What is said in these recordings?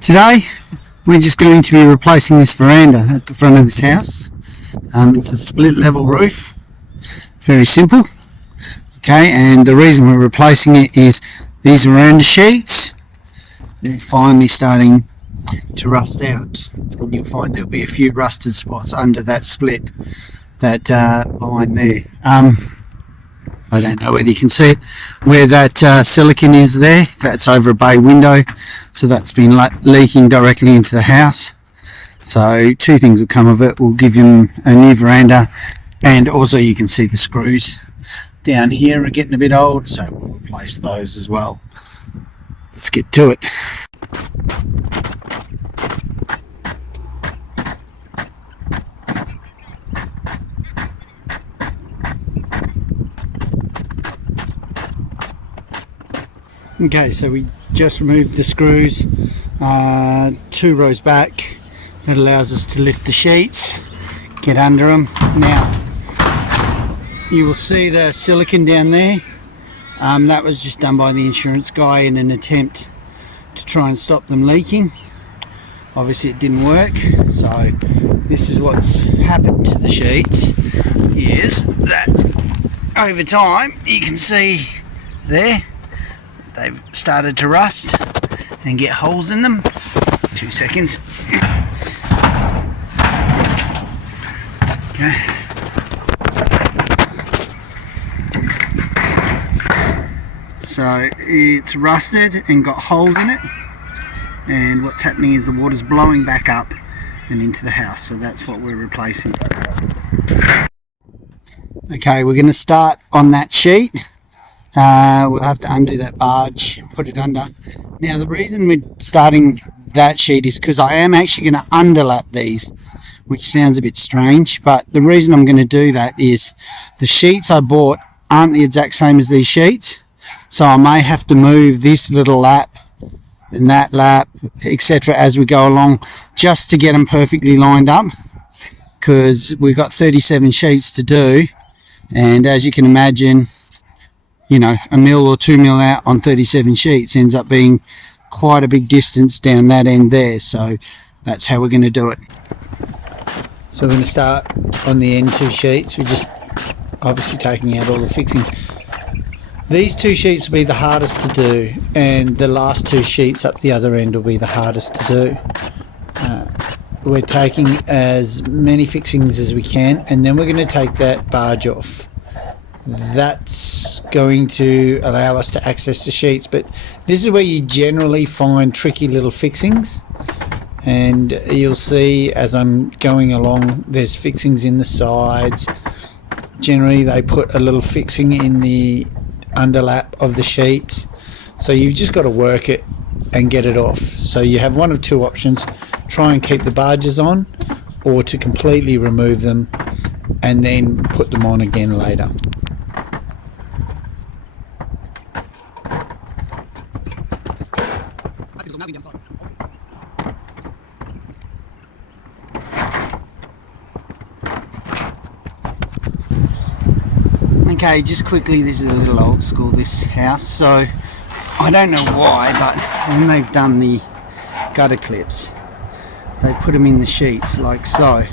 Today we're just going to be replacing this veranda at the front of this house. It's a split level roof, very simple. Okay, and the reason we're replacing it is these veranda sheets, they're finally starting to rust out, and you'll find there'll be a few rusted spots under that split, that line there. I don't know whether you can see it, where that silicon is there, that's over a bay window, so that's been leaking directly into the house. So two things will come of it. We'll give them a new veranda, and also you can see the screws down here are getting a bit old, so we'll replace those as well. Let's get to it. Okay, so we just removed the screws 2 rows back. That allows us to lift the sheets, get under them. Now you will see the silicone down there. That was just done by the insurance guy in an attempt to try and stop them leaking. Obviously it didn't work, so this is what's happened to the sheets, is that over time you can see there they've started to rust and get holes in them. 2 seconds. Okay. So it's rusted and got holes in it, and what's happening is the water's blowing back up and into the house, so that's what we're replacing. Okay, we're going to start on that sheet. We'll have to undo that barge, put it under. Now the reason we're starting that sheet is because I am actually going to underlap these, which sounds a bit strange, but the reason I'm going to do that is the sheets I bought aren't the exact same as these sheets, so I may have to move this little lap and that lap, etc., as we go along, just to get them perfectly lined up, because we've got 37 sheets to do, and as you can imagine, you know, 1 mil or 2 mil out on 37 sheets ends up being quite a big distance down that end there, so that's how we're going to do it. So we're going to start on the end 2 sheets. We're just obviously taking out all the fixings. These 2 sheets will be the hardest to do, and the last 2 sheets up the other end will be the hardest to do. We're taking as many fixings as we can, and then we're going to take that barge off. That's going to allow us to access the sheets, but this is where you generally find tricky little fixings, and you'll see as I'm going along there's fixings in the sides. Generally they put a little fixing in the underlap of the sheets, so you've just got to work it and get it off. So you have one of 2 options: try and keep the barges on, or to completely remove them and then put them on again later. Okay, just quickly, this is a little old school, this house, so I don't know why, but when they've done the gutter clips, they put them in the sheets like so.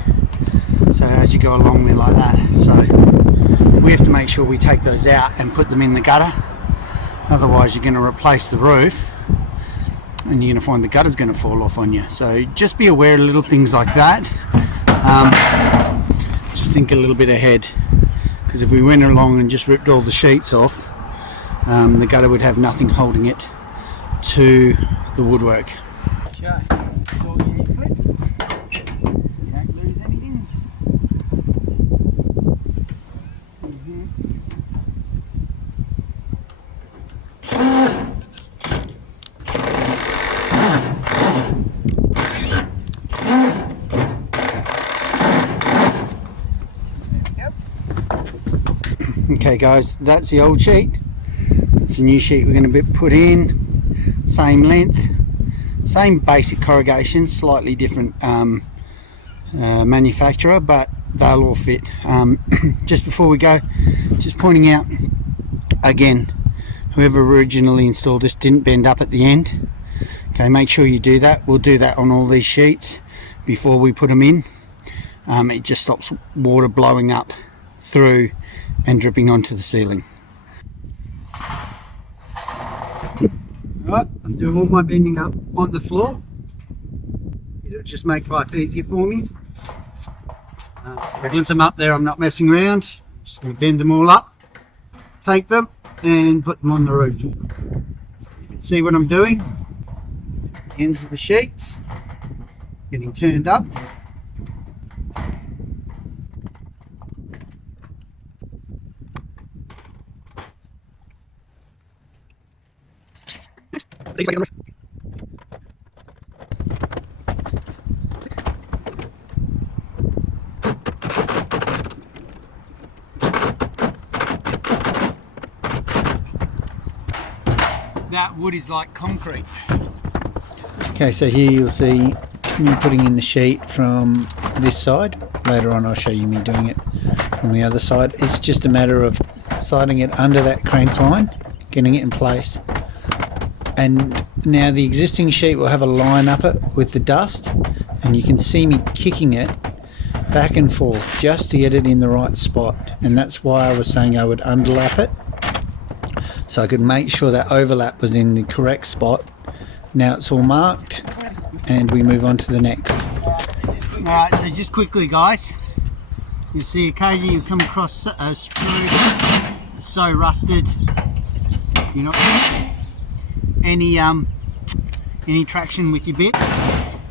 So as you go along they're like that, so we have to make sure we take those out and put them in the gutter, otherwise you're going to replace the roof and you're going to find the gutter's going to fall off on you. So just be aware of little things like that. Just think a little bit ahead, because if we went along and just ripped all the sheets off, the gutter would have nothing holding it to the woodwork. Okay, so you clip, you don't lose anything. Okay guys, that's the old sheet. It's the new sheet we're going to put in. Same length, same basic corrugation, slightly different manufacturer, but they'll all fit. Just before we go, just pointing out again, whoever originally installed this didn't bend up at the end. Okay, make sure you do that. We'll do that on all these sheets before we put them in. It just stops water blowing up through and dripping onto the ceiling. Right, I'm doing all my bending up on the floor. It'll just make life easier for me. Once I'm up there, I'm not messing around. Just going to bend them all up, take them and put them on the roof. You can see what I'm doing. The ends of the sheets getting turned up. That wood is like concrete. Okay, so here you'll see me putting in the sheet from this side. Later on I'll show you me doing it from the other side. It's just a matter of sliding it under that crank line, getting it in place. And now the existing sheet will have a line up it with the dust, and you can see me kicking it back and forth just to get it in the right spot. And that's why I was saying I would underlap it, so I could make sure that overlap was in the correct spot. Now it's all marked and we move on to the next. Alright, so just quickly guys, you'll see occasionally you come across a screw that's so rusted you're not getting any traction with your bit.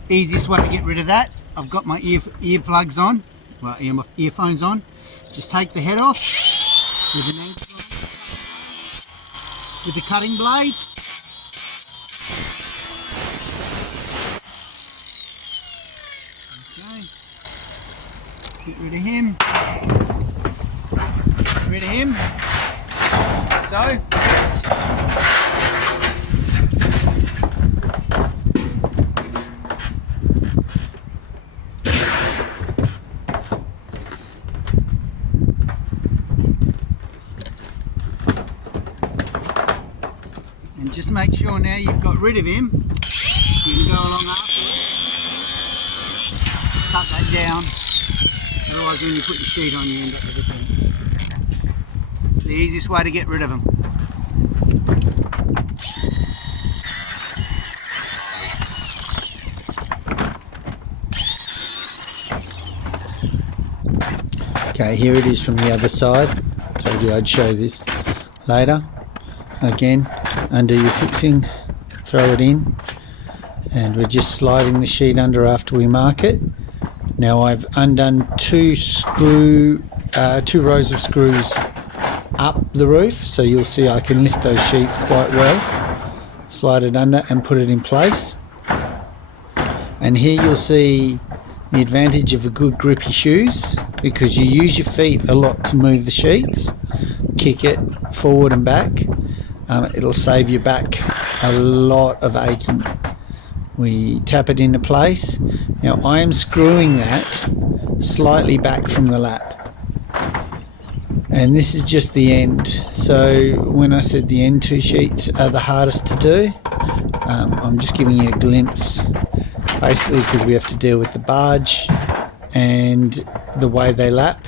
Easiest way to get rid of that, I've got my earplugs on, well earphones on. Just take the head off with an angle with the cutting blade. Okay. Get rid of him. Get rid of him. So. And just make sure now you've got rid of him. You can go along afterwards. Cut that down. Otherwise when you put your sheet on you end up with everything. It's the easiest way to get rid of them. Okay, here it is from the other side. Told you I'd show this later. Again, undo your fixings, throw it in, and we're just sliding the sheet under after we mark it. Now I've undone two rows of screws up the roof, so you'll see I can lift those sheets quite well, slide it under and put it in place. And here you'll see the advantage of a good grippy shoes, because you use your feet a lot to move the sheets, kick it forward and back. It'll save your back a lot of aching. We tap it into place. Now I am screwing that slightly back from the lap, and this is just the end. So when I said the end two sheets are the hardest to do, I'm just giving you a glimpse, basically because we have to deal with the barge and the way they lap.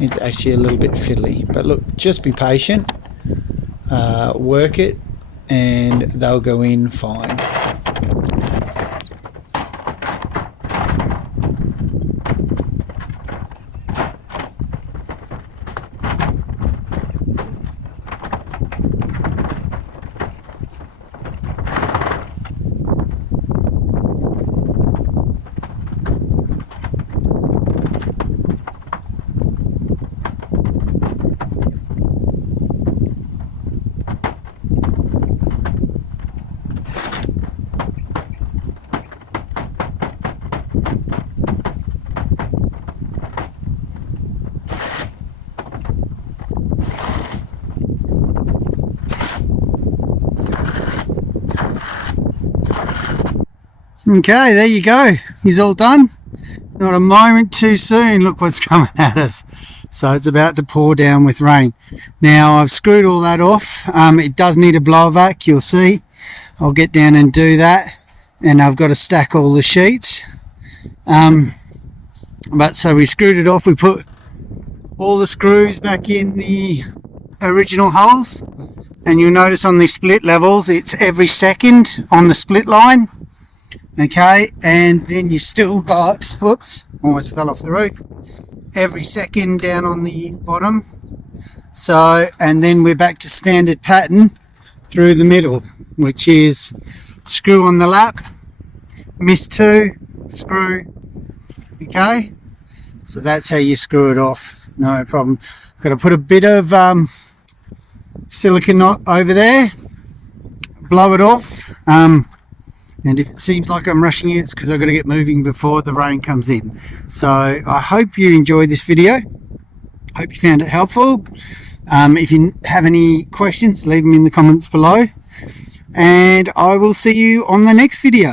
It's actually a little bit fiddly, but look, just be patient. Work it and they'll go in fine. Okay, there you go. He's all done. Not a moment too soon. Look what's coming at us. So it's about to pour down with rain. Now I've screwed all that off. It does need a blower vac, you'll see. I'll get down and do that, and I've got to stack all the sheets. But so we screwed it off, we put all the screws back in the original holes, and you'll notice on the split levels it's every second on the split line. Okay, and then you still got, whoops, almost fell off the roof, every second down on the bottom. So, and then we're back to standard pattern through the middle, which is screw on the lap, miss 2, screw. Okay, so that's how you screw it off, no problem. Got to put a bit of silicone knot over there, blow it off, and if it seems like I'm rushing it, it's because I've got to get moving before the rain comes in. So I hope you enjoyed this video. Hope you found it helpful. If you have any questions, leave them in the comments below, and I will see you on the next video.